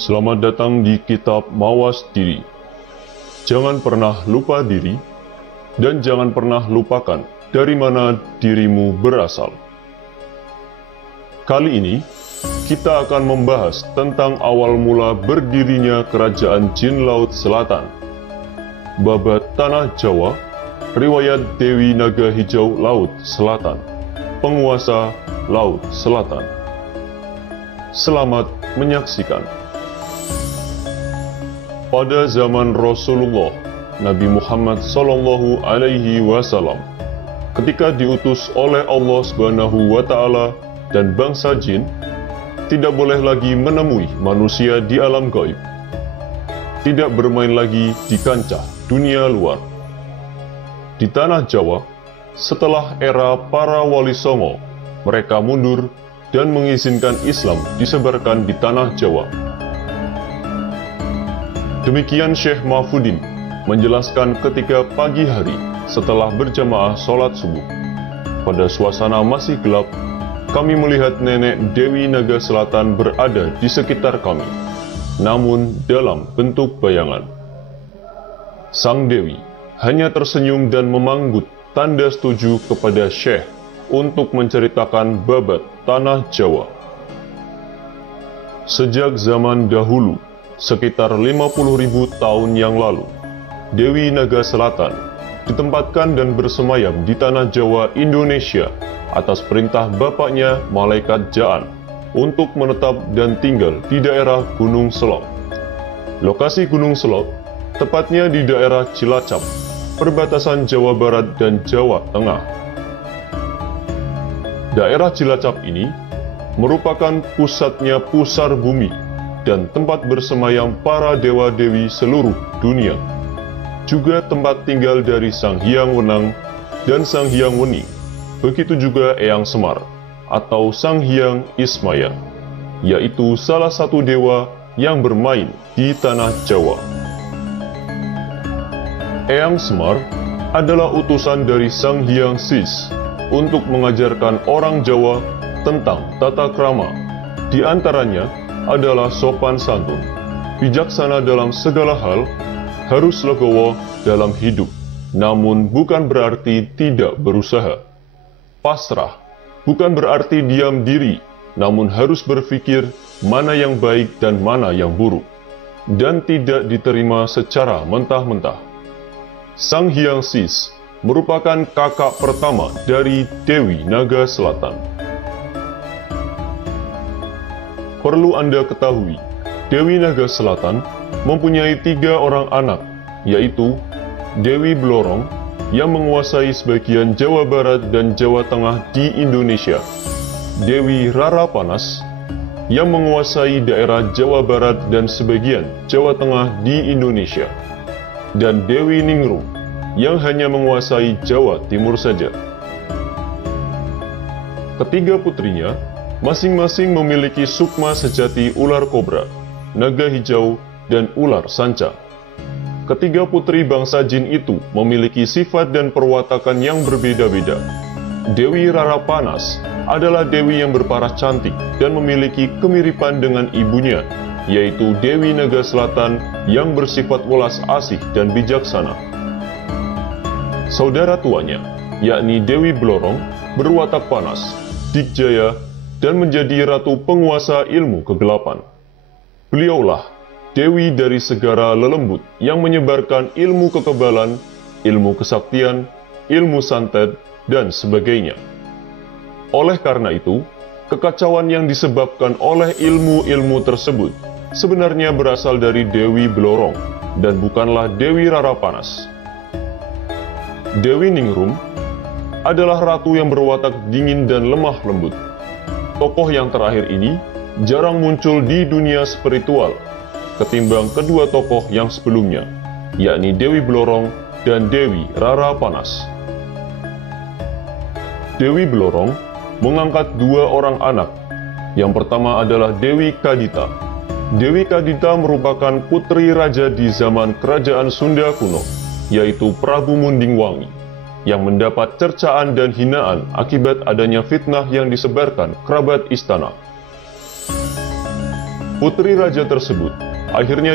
Selamat datang di Kitab Mawas Diri. Jangan pernah lupa diri, dan jangan pernah lupakan dari mana dirimu berasal. Kali ini, kita akan membahas tentang awal mula berdirinya Kerajaan Jin Laut Selatan, Babat Tanah Jawa, riwayat Dewi Naga Hijau Laut Selatan, penguasa Laut Selatan. Selamat menyaksikan. Pada zaman Rasulullah Nabi Muhammad Sallallahu Alaihi Wasallam, ketika diutus oleh Allah Subhanahu wa Ta'ala dan bangsa jin, tidak boleh lagi menemui manusia di alam gaib, tidak bermain lagi di kancah dunia luar. Di tanah Jawa, setelah era para wali songo, mereka mundur dan mengizinkan Islam disebarkan di tanah Jawa. Demikian Syekh Mahfudin menjelaskan ketika pagi hari setelah berjamaah sholat subuh. Pada suasana masih gelap, kami melihat nenek Dewi Naga Selatan berada di sekitar kami, namun dalam bentuk bayangan. Sang Dewi hanya tersenyum dan memanggut tanda setuju kepada Syekh untuk menceritakan babat tanah Jawa. Sejak zaman dahulu, sekitar 50.000 tahun yang lalu, Dewi Naga Selatan ditempatkan dan bersemayam di tanah Jawa Indonesia atas perintah bapaknya Malaikat Jaan untuk menetap dan tinggal di daerah Gunung Selok. Lokasi Gunung Selok tepatnya di daerah Cilacap, perbatasan Jawa Barat dan Jawa Tengah. Daerah Cilacap ini merupakan pusatnya pusar bumi dan tempat bersemayam para dewa-dewi seluruh dunia, juga tempat tinggal dari Sang Hyang Wenang dan Sang Hyang Weni, begitu juga Eyang Semar atau Sang Hyang Ismaya, yaitu salah satu dewa yang bermain di tanah Jawa. Eyang Semar adalah utusan dari Sang Hyang Sis untuk mengajarkan orang Jawa tentang tata krama, di antaranya adalah sopan santun, bijaksana dalam segala hal, harus legowo dalam hidup, namun bukan berarti tidak berusaha. Pasrah bukan berarti diam diri, namun harus berpikir mana yang baik dan mana yang buruk, dan tidak diterima secara mentah-mentah. Sang Hyang Sis merupakan kakak pertama dari Dewi Naga Selatan. Perlu Anda ketahui, Dewi Naga Selatan mempunyai 3 orang anak, yaitu Dewi Blorong yang menguasai sebagian Jawa Barat dan Jawa Tengah di Indonesia, Dewi Rara Panas yang menguasai daerah Jawa Barat dan sebagian Jawa Tengah di Indonesia, dan Dewi Ningrum yang hanya menguasai Jawa Timur saja. Ketiga putrinya masing-masing memiliki sukma sejati ular kobra, naga hijau, dan ular sanca. Ketiga putri bangsa jin itu memiliki sifat dan perwatakan yang berbeda-beda. Dewi Rara Panas adalah dewi yang berparah cantik dan memiliki kemiripan dengan ibunya, yaitu Dewi Naga Selatan yang bersifat welas asih dan bijaksana. Saudara tuanya, yakni Dewi Blorong, berwatak panas, dikjaya, dan menjadi ratu penguasa ilmu kegelapan. Beliaulah dewi dari segara lelembut yang menyebarkan ilmu kekebalan, ilmu kesaktian, ilmu santet, dan sebagainya. Oleh karena itu, kekacauan yang disebabkan oleh ilmu-ilmu tersebut sebenarnya berasal dari Dewi Blorong dan bukanlah Dewi Rara Panas. Dewi Ningrum adalah ratu yang berwatak dingin dan lemah lembut. Tokoh yang terakhir ini jarang muncul di dunia spiritual ketimbang kedua tokoh yang sebelumnya, yakni Dewi Blorong dan Dewi Rara Panas. Dewi Blorong mengangkat 2 orang anak. Yang pertama adalah Dewi Kadita. Dewi Kadita merupakan putri raja di zaman kerajaan Sunda kuno, yaitu Prabu Mundingwangi, yang mendapat cercaan dan hinaan akibat adanya fitnah yang disebarkan kerabat istana. Putri raja tersebut akhirnya